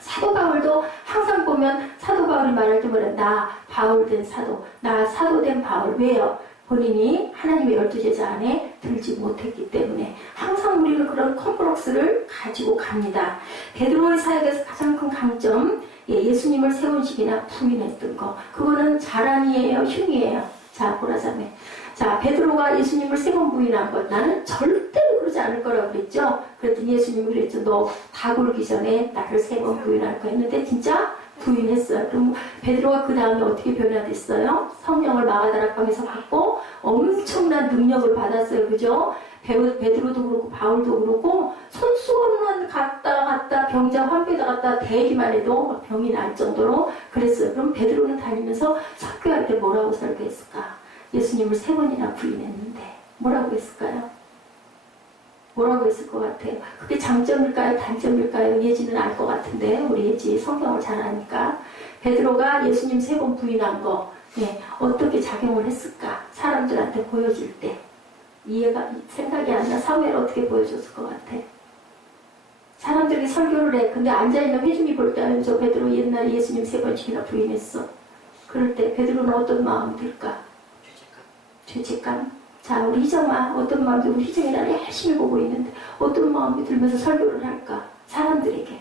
사도 바울도 항상 보면 사도 바울이 말할 때 뭐래? 나 바울 된 사도, 나 사도 된 바울. 왜요? 본인이 하나님의 12제자 안에 들지 못했기 때문에 항상 우리는 그런 컴플렉스를 가지고 갑니다. 베드로의 사역에서 가장 큰 강점, 예수님을 세 번씩이나 부인했던 거. 그거는 자랑이에요, 흉이에요? 자, 보라자매. 자, 베드로가 예수님을 3번 부인한 것. 나는 절대로 그러지 않을 거라고 그랬죠. 그랬더니 예수님이 그랬죠. 너 다 굴기 전에 나를 3번 부인할 거 했는데 진짜 부인했어요. 그럼 베드로가 그 다음에 어떻게 변화됐어요? 성령을 마가다락방에서 받고 엄청난 능력을 받았어요. 그죠? 베드로도 그렇고 바울도 그렇고 손수건만 갔다 병자 환비다 갔다 대기만 해도 병이 날 정도로 그랬어요. 그럼 베드로는 다니면서 설교할 때 뭐라고 설교했을까? 예수님을 3번이나 부인했는데 뭐라고 했을까요? 뭐라고 했을 것 같아요? 그게 장점일까요? 단점일까요? 예지는 알 것 같은데 우리 예지 성경을 잘 아니까 베드로가 예수님 3번 부인한 거 네, 어떻게 작용을 했을까? 사람들한테 보여줄 때. 이해가, 생각이 안 나. 사무엘 어떻게 보여줬을 것 같아? 사람들이 설교를 해. 근데 앉아있는 회중이 볼 때는 저 베드로 옛날에 예수님 3번씩이나 부인했어. 그럴 때 베드로는 어떤 마음이 들까? 죄책감. 자, 우리 희정아, 어떤 마음이 들고, 희정이 나를 열심히 보고 있는데 어떤 마음이 들면서 설교를 할까? 사람들에게.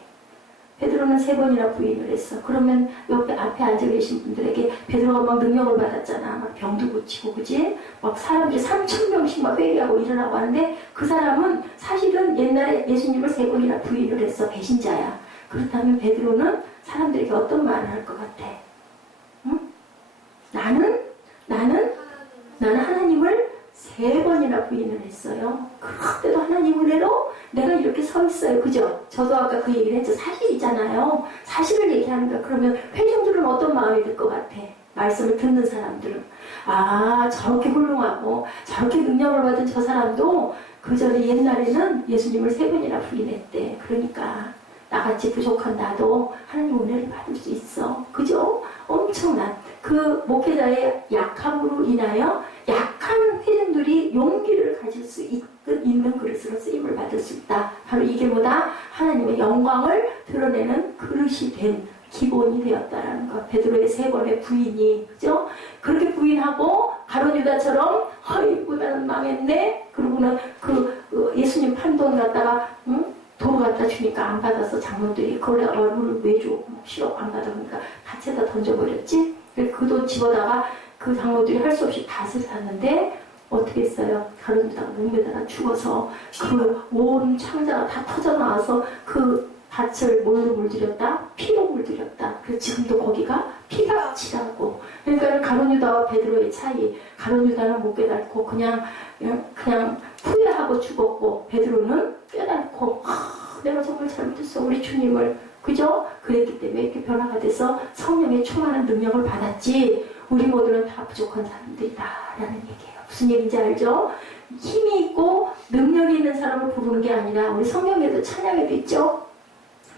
베드로는 3번이나 부인을 했어. 그러면 옆에 앞에 앉아 계신 분들에게 베드로가 막 능력을 받았잖아. 막 병도 고치고, 그지? 막 사람들이 3,000명씩 막 회개하고 일어나고 하는데 그 사람은 사실은 옛날에 예수님을 3번이나 부인을 했어. 배신자야. 그렇다면 베드로는 사람들에게 어떤 말을 할 것 같아? 응? 나는 하나님을 3번이나 부인을 했어요. 그런데도 하나님 은혜로 내가 이렇게 서 있어요. 그죠? 저도 아까 그 얘기를 했죠. 사실이잖아요. 사실을 얘기하는 거야. 그러면 회중들은 어떤 마음이 들 것 같아? 말씀을 듣는 사람들은. 아, 저렇게 훌륭하고 저렇게 능력을 받은 저 사람도 그 전에 옛날에는 예수님을 3번이나 부인했대. 그러니까 나같이 부족한 나도 하나님 은혜를 받을 수 있어. 그죠? 엄청난 그 목회자의 약함으로 인하여 약한 회중들이 용기를 가질 수 있는 그릇으로 쓰임을 받을 수 있다. 바로 이게 뭐다? 하나님의 영광을 드러내는 그릇이 된 기본이 되었다라는 것. 베드로의 3번의 부인이, 그죠? 그렇게 부인하고 가룟 유다처럼 어이구 나는 망했네. 그러고는 예수님 판돈 갖다가 돈 갖다 주니까 안 받아서 장로들이 그걸 얼굴을 왜 줘? 싫어, 안 받아. 그러니까 밭에다 던져버렸지. 그 돈 집어다가 그 장로들이 할 수 없이 밭을 샀는데 어떻게 했어요? 가룟 유다가 목매다가 죽어서 그 온 창자가 다 터져 나와서 그 밭을 뭘로 물들였다? 피로 물들였다. 그래서 지금도 거기가 피가 치라고. 그러니까 가룟 유다와 베드로의 차이. 가룟 유다는 못 깨닫고 그냥 후회하고 죽었고, 베드로는 깨닫고 내가 정말 잘못했어. 우리 주님을, 그죠? 그랬기 때문에 이렇게 변화가 돼서 성령의 충만한 능력을 받았지. 우리 모두는 다 부족한 사람들이다 라는 얘기예요. 무슨 얘기인지 알죠? 힘이 있고 능력이 있는 사람을 부르는 게 아니라, 우리 성경에도 찬양에도 있죠?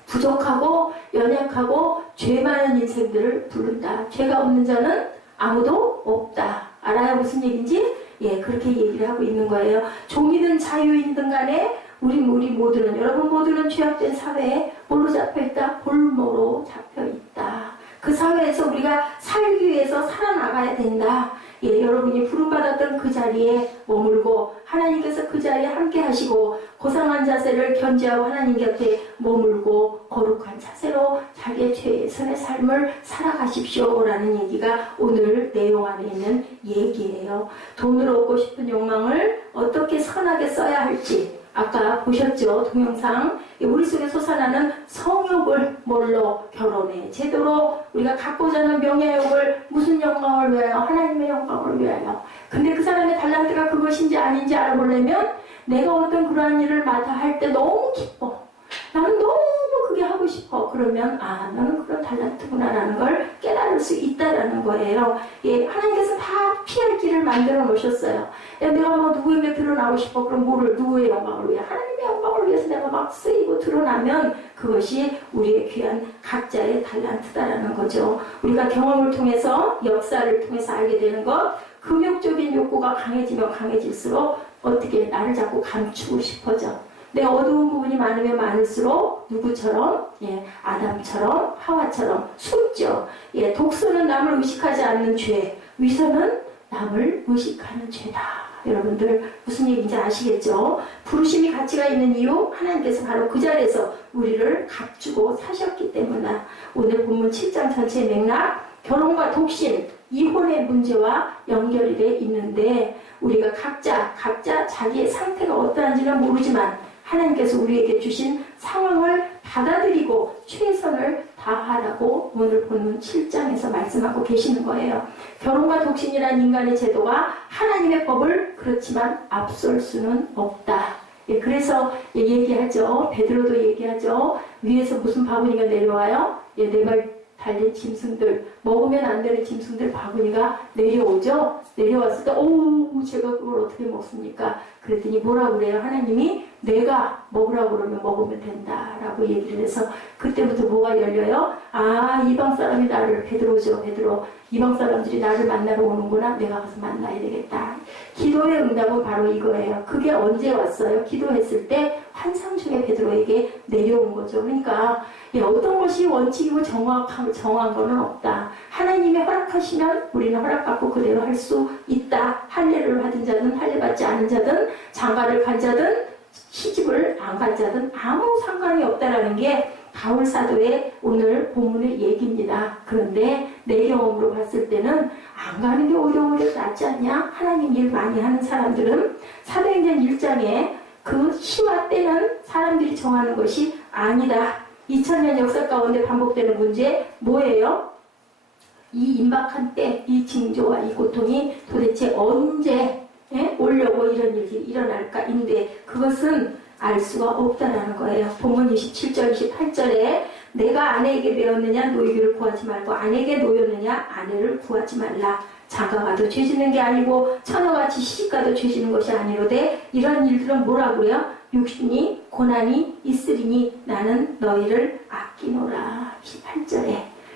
부족하고 연약하고 죄 많은 인생들을 부른다. 죄가 없는 자는 아무도 없다. 알아요? 무슨 얘기인지? 예, 그렇게 얘기를 하고 있는 거예요. 종이든 자유인든 간에 우리 모두는, 여러분 모두는 죄악된 사회에 뭘로 잡혀있다? 볼모로 잡혀있다. 그 사회에서 우리가 살기 위해서 살아나가야 된다. 예, 여러분이 부름받았던 그 자리에 머물고 하나님께서 그 자리에 함께 하시고 고상한 자세를 견지하고 하나님 곁에 머물고 거룩한 자세로 자기의 최선의 삶을 살아가십시오라는 얘기가 오늘 내용 안에 있는 얘기예요. 돈을 얻고 싶은 욕망을 어떻게 선하게 써야 할지 아까 보셨죠? 동영상. 우리 속에 솟아나는 성욕을 뭘로? 결혼해. 제대로 우리가 갖고자 하는 명예욕을 무슨 영광을 위하여? 하나님의 영광을 위하여. 근데 그 사람의 달란트가 그것인지 아닌지 알아보려면 내가 어떤 그러한 일을 맡아 할 때 너무 기뻐. 나는 너무 그게 하고 싶어. 그러면 아, 나는 그런 달란트구나 라는 걸 깨달을 수 있다라는 거예요. 예, 하나님께서 다 피할 길을 만들어 놓으셨어요. 야, 내가 뭐 누구에게 드러나고 싶어. 그럼 뭐를, 누구의 영광을 위해? 하나님의 영광을 위해서 내가 막 쓰이고 드러나면 그것이 우리의 귀한 각자의 달란트다라는 거죠. 우리가 경험을 통해서, 역사를 통해서 알게 되는 것, 금욕적인 욕구가 강해지면 강해질수록 어떻게 나를 자꾸 감추고 싶어져. 내 어두운 부분이 많으면 많을수록 누구처럼? 예, 아담처럼, 하와처럼 숨죠. 예, 독서는 남을 의식하지 않는 죄, 위선은 남을 의식하는 죄다. 여러분들 무슨 얘기인지 아시겠죠? 부르심이 가치가 있는 이유, 하나님께서 바로 그 자리에서 우리를 값주고 사셨기 때문이다. 오늘 본문 7장 전체의 맥락, 결혼과 독신, 이혼의 문제와 연결이 돼 있는데 우리가 각자 자기의 상태가 어떠한지는 모르지만 하나님께서 우리에게 주신 상황을 받아들이고 최선을 다하라고 오늘 본문 7장에서 말씀하고 계시는 거예요. 결혼과 독신이란 인간의 제도가 하나님의 법을 그렇지만 앞설 수는 없다. 예, 그래서 얘기하죠. 베드로도 얘기하죠. 위에서 무슨 바구니가 내려와요? 예, 네 발 달린 짐승들, 먹으면 안 되는 짐승들 바구니가 내려오죠. 내려왔을 때 제가 그걸 어떻게 먹습니까? 그랬더니 뭐라고 그래요? 하나님이 내가 먹으라고 그러면 먹으면 된다라고 얘기를 해서 그때부터 뭐가 열려요? 아, 이방 사람이 나를, 베드로죠, 베드로. 이방 사람들이 나를 만나러 오는구나. 내가 가서 만나야 되겠다. 기도의 응답은 바로 이거예요. 그게 언제 왔어요? 기도했을 때 환상 중에 베드로에게 내려온 거죠. 그러니까 어떤 것이 원칙이고 정한 거는 없다. 하나님이 허락하시면 우리는 허락받고 그대로 할 수 있다. 할례를 받은 자든 할례 받지 않은 자든 장가를 간 자든 시집을 안 간 자든 아무 상관이 없다라는 게 바울 사도의 오늘 본문의 얘기입니다. 그런데 내 경험으로 봤을 때는 안 가는 게 오히려 낫지 않냐? 하나님 일 많이 하는 사람들은 사도행전 1장에 그 시와 때는 사람들이 정하는 것이 아니다. 2000년 역사 가운데 반복되는 문제 뭐예요? 이 임박한 때, 이 징조와 이 고통이 도대체 언제 오려고 이런 일이 일어날까인데 그것은 알 수가 없다라는 거예요. 본문 27절, 28절에 내가 아내에게 배웠느냐 노이기를 구하지 말고 아내에게 놓였느냐 아내를 구하지 말라. 장가가도 죄짓는 게 아니고 처녀같이 시집가도 죄짓는 것이 아니로되 이런 일들은 뭐라고요? 육신이 고난이 있으리니 나는 너희를 아끼노라. 18절에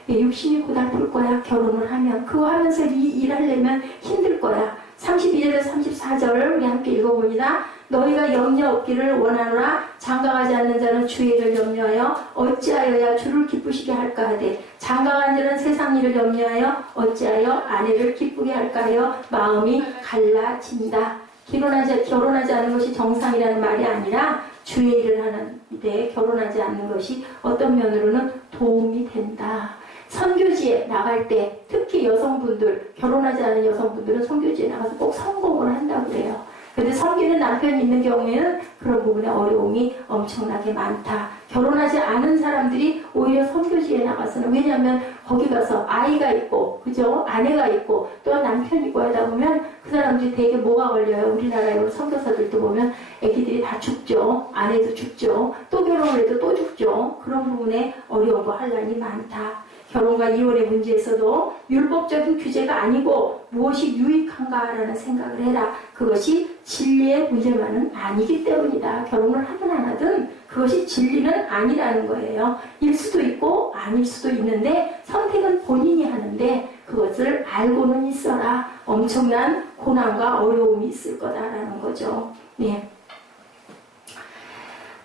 육신이 고달플 거야. 결혼을 하면 그거 하면서 일하려면 힘들 거야. 32절에서 34절을 우리 함께 읽어봅니다. 너희가 염려 없기를 원하노라. 장가가지 않는 자는 주의 일을 염려하여 어찌하여야 주를 기쁘시게 할까 하되 장가간 자는 세상 일을 염려하여 어찌하여 아내를 기쁘게 할까 하여 마음이 갈라진다. 결혼하지 않은 것이 정상이라는 말이 아니라 주의 일을 하는데 결혼하지 않는 것이 어떤 면으로는 도움이 된다. 선교지에 나갈 때 특히 여성분들, 결혼하지 않은 여성분들은 선교지에 나가서 꼭 성공을 한다고 그래요. 근데 섬기는 남편이 있는 경우에는 그런 부분에 어려움이 엄청나게 많다. 결혼하지 않은 사람들이 오히려 선교지에 나가서는 왜냐하면 거기 가서 아이가 있고 그죠? 아내가 있고 또한 남편이 있고 하다 보면 그 사람들이 되게 뭐가 걸려요. 우리나라의 선교사들도 보면 애기들이 다 죽죠. 아내도 죽죠. 또 결혼을 해도 또 죽죠. 그런 부분에 어려움과 환란이 많다. 결혼과 이혼의 문제에서도 율법적인 규제가 아니고 무엇이 유익한가라는 생각을 해라. 그것이 진리의 문제만은 아니기 때문이다. 결혼을 하든 안 하든 그것이 진리는 아니라는 거예요. 일 수도 있고 아닐 수도 있는데 선택은 본인이 하는데 그것을 알고는 있어라. 엄청난 고난과 어려움이 있을 거다라는 거죠. 네.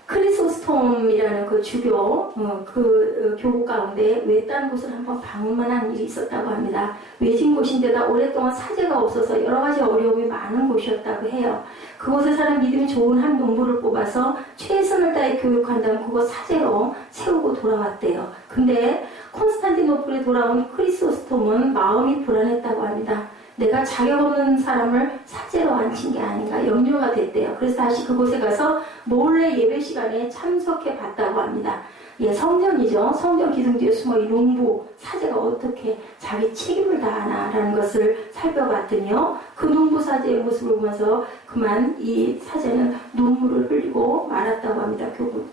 크리소스톰이라는 그 주교, 교구 가운데 외딴 곳을 한번 방문한 일이 있었다고 합니다. 외진 곳인데다 오랫동안 사제가 없어서 여러 가지 어려움이 많은 곳이었다고 해요. 그곳에 사는 믿음이 좋은 한 농부를 뽑아서 최선을 다해 교육한 다음 그곳 사제로 세우고 돌아왔대요. 근데 콘스탄티노플에 돌아온 크리소스톰은 마음이 불안했다고 합니다. 내가 자격 없는 사람을 사제로 앉힌 게 아닌가 염려가 됐대요. 그래서 다시 그곳에 가서 몰래 예배 시간에 참석해 봤다고 합니다. 예, 성전이죠. 성전 기둥 뒤에 숨어 이 농부 사제가 어떻게 자기 책임을 다하나라는 것을 살펴봤더니요. 그 농부 사제의 모습을 보면서 그만 이 사제는 눈물을 흘리고 말았다고 합니다.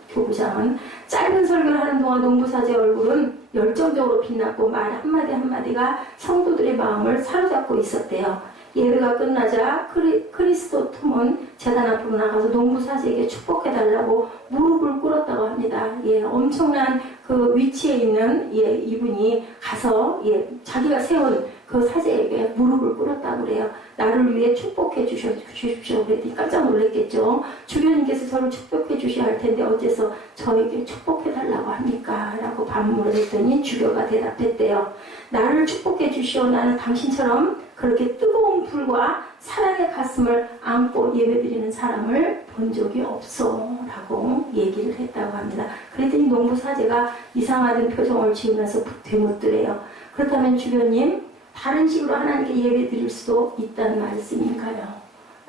교부장은 짧은 설교를 하는 동안 농부 사제의 얼굴은 열정적으로 빛났고 말 한마디 한마디가 성도들의 마음을 사로잡고 있었대요. 예배가 끝나자 크리스토톰은 제단 앞으로 나가서 농부 사제에게 축복해달라고 무릎을 꿇었다고 합니다. 예, 엄청난 그 위치에 있는 이분이 가서 자기가 세운 그 사제에게 무릎을 꿇었다고 그래요. 나를 위해 축복해 주십시오. 그랬더니 깜짝 놀랐겠죠. 주변님께서 저를 축복해 주셔야 할 텐데 어째서 저에게 축복해 달라고 합니까? 라고 반문을 했더니 주교가 대답했대요. 나를 축복해 주시오. 나는 당신처럼 그렇게 뜨거운 불과 사랑의 가슴을 안고 예배드리는 사람을 본 적이 없어 라고 얘기를 했다고 합니다. 그랬더니 농부 사제가 이상하던 표정을 지으면서 되묻더래요. 그렇다면 주교님 다른 식으로 하나님께 예배 드릴 수도 있다는 말씀인가요?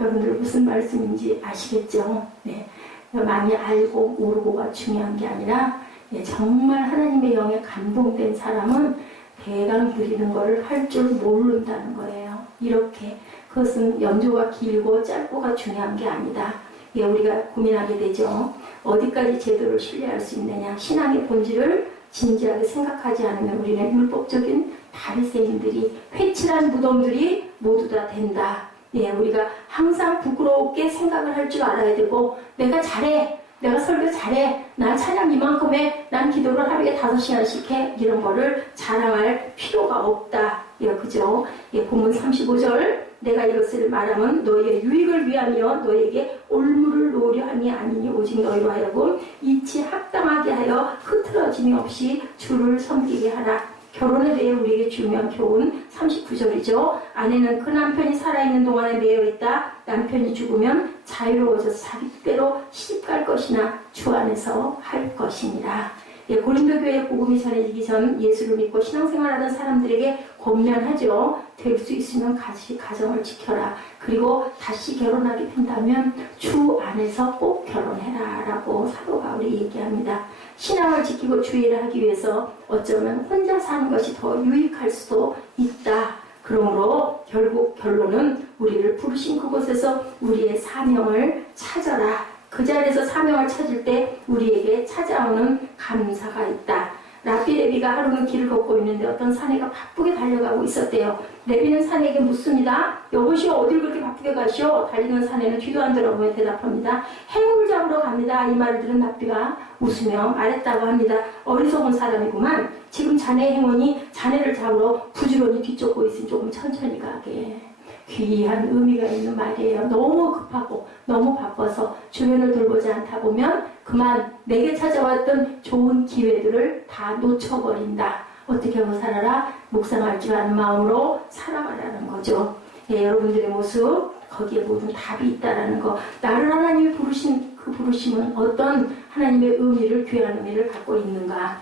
여러분들 무슨 말씀인지 아시겠죠? 네. 많이 알고 모르고가 중요한 게 아니라 정말 하나님의 영에 감동된 사람은 대강 드리는 것을 할 줄 모른다는 거예요. 이렇게 그것은 연조가 길고 짧고가 중요한 게 아니다. 우리가 고민하게 되죠. 어디까지 제도를 신뢰할 수 있느냐. 신앙의 본질을 진지하게 생각하지 않으면 우리는 율법적인 바리새인들이 회칠한 무덤들이 모두 다 된다. 우리가 항상 부끄럽게 생각을 할 줄 알아야 되고 내가 잘해. 내가 설교 잘해, 난 찬양 이만큼 해, 난 기도를 하루에 5시간씩 해, 이런 거를 자랑할 필요가 없다. 예, 그죠? 예, 본문 35절, 내가 이것을 말하면 너희의 유익을 위하며 너희에게 올무를 놓으려 함이 아니니 오직 너희로 하여금 이치 합당하게 하여 흐트러짐이 없이 주를 섬기게 하라. 결혼에 대해 우리에게 중요한 교훈 39절이죠. 아내는 그 남편이 살아있는 동안에 매여있다. 남편이 죽으면 자유로워져서 자기 뜻대로 시집갈 것이나 주 안에서 할 것이니라. 예, 고린도 교회 복음이 전해지기 전 예수를 믿고 신앙생활하던 사람들에게 권면하죠. 될 수 있으면 같이 가정을 지켜라. 그리고 다시 결혼하게 된다면 주 안에서 꼭 결혼해라 라고 사도 바울이 얘기합니다. 신앙을 지키고 주의를 하기 위해서 어쩌면 혼자 사는 것이 더 유익할 수도 있다. 그러므로 결국 결론은 우리를 부르신 그곳에서 우리의 사명을 찾아라. 그 자리에서 사명을 찾을 때 우리에게 찾아오는 감사가 있다. 랍비 레비가 하루는 길을 걷고 있는데 어떤 사내가 바쁘게 달려가고 있었대요. 레비는 사내에게 묻습니다. 여보시오, 어딜 그렇게 바쁘게 가시오? 달리는 사내는 뒤도 안 돌아보며 대답합니다. 행운을 잡으러 갑니다. 이 말을 들은 랍비가 웃으며 말했다고 합니다. 어리석은 사람이구만. 지금 자네의 행운이 자네를 잡으러 부지런히 뒤쫓고 있으니 조금 천천히 가게. 귀한 의미가 있는 말이에요. 너무 급하고 너무 바빠서 주변을 돌보지 않다 보면 그만 내게 찾아왔던 좋은 기회들을 다 놓쳐버린다. 어떻게 하고 살아라? 묵상할 줄 아는 마음으로 살아가라는 거죠. 예, 여러분들의 모습 거기에 모든 답이 있다라는 거. 나를 하나님이 부르신 그 부르심은 어떤 하나님의 의미를, 귀한 의미를 갖고 있는가.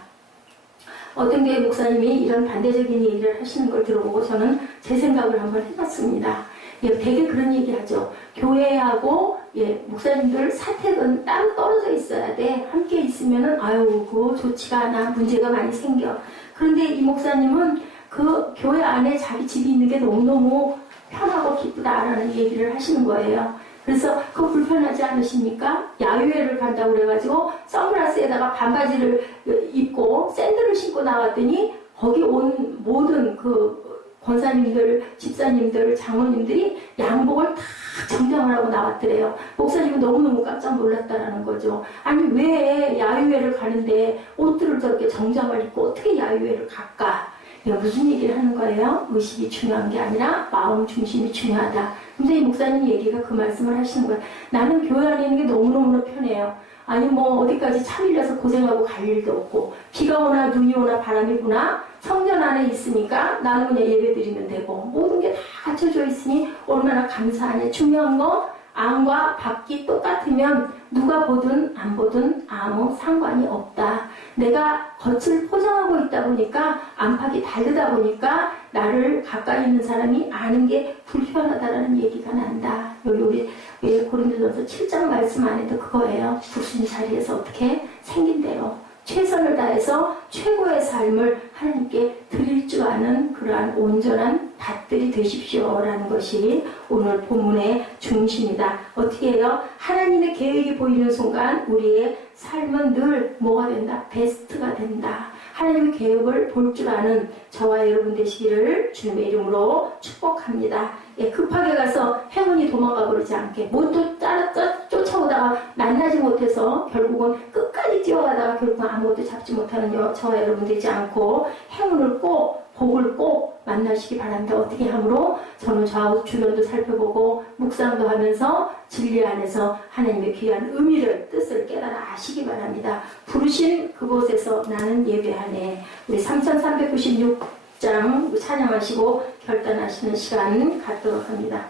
어떤 교회 목사님이 이런 반대적인 얘기를 하시는 걸 들어보고 저는 제 생각을 한번 해봤습니다. 예, 되게 그런 얘기 하죠. 교회하고, 예, 목사님들 사택은 따로 떨어져 있어야 돼. 함께 있으면은, 아유, 그거 좋지가 않아. 문제가 많이 생겨. 그런데 이 목사님은 그 교회 안에 자기 집이 있는 게 너무너무 편하고 기쁘다라는 얘기를 하시는 거예요. 그래서 그거 불편하지 않으십니까? 야유회를 간다고 그래가지고 선글라스에다가 반바지를 입고 샌들을 신고 나왔더니 거기 온 모든 그 권사님들, 집사님들, 장로님들이 양복을 다 정장을 하고 나왔더래요. 목사님은 너무너무 깜짝 놀랐다라는 거죠. 아니 왜 야유회를 가는데 옷들을 저렇게 정장을 입고 어떻게 야유회를 갈까? 무슨 얘기를 하는 거예요? 의식이 중요한 게 아니라 마음 중심이 중요하다. 근데 이 목사님 얘기가 그 말씀을 하시는 거예요. 나는 교회 안에 있는 게 너무너무 편해요. 아니 뭐 어디까지 차 밀려서 고생하고 갈 일도 없고 비가 오나 눈이 오나 바람이 부나 성전 안에 있으니까 나는 그냥 예배 드리면 되고 모든 게 다 갖춰져 있으니 얼마나 감사하냐. 중요한 거 안과 밖이 똑같으면 누가 보든 안 보든 아무 상관이 없다. 내가 겉을 포장하고 있다 보니까 안팎이 다르다 보니까 나를 가까이 있는 사람이 아는 게 불편하다라는 얘기가 난다. 여기 우리 고린도전서 7장 말씀 안에도 그거예요. 부르신 자리에서 어떻게 생긴 대로 최선을 다해서 최고의 삶을 하나님께 드릴 줄 아는 그러한 온전한 밭들이 되십시오라는 것이 오늘 본문의 중심이다. 어떻게 해요? 하나님의 계획이 보이는 순간 우리의 삶은 늘 뭐가 된다? 베스트가 된다. 하나님의 계획을 볼 줄 아는 저와 여러분 되시기를 주님의 이름으로 축복합니다. 예, 급하게 가서 행운이 도망가 버리지 않게 뭐 또 쫓아오다가 만나지 못해서 결국은 끝까지 뛰어가다가 결국은 아무것도 잡지 못하는 저와 여러분 되지 않고 행운을 꼭 복을 꼭 만나시기 바랍니다. 어떻게 함으로? 저는 좌우 주변도 살펴보고 묵상도 하면서 진리 안에서 하나님의 귀한 의미를 뜻을 깨달아 아시기 바랍니다. 부르신 그곳에서 나는 예배하네. 우리 3396장 찬양하시고 결단하시는 시간 갖도록 합니다.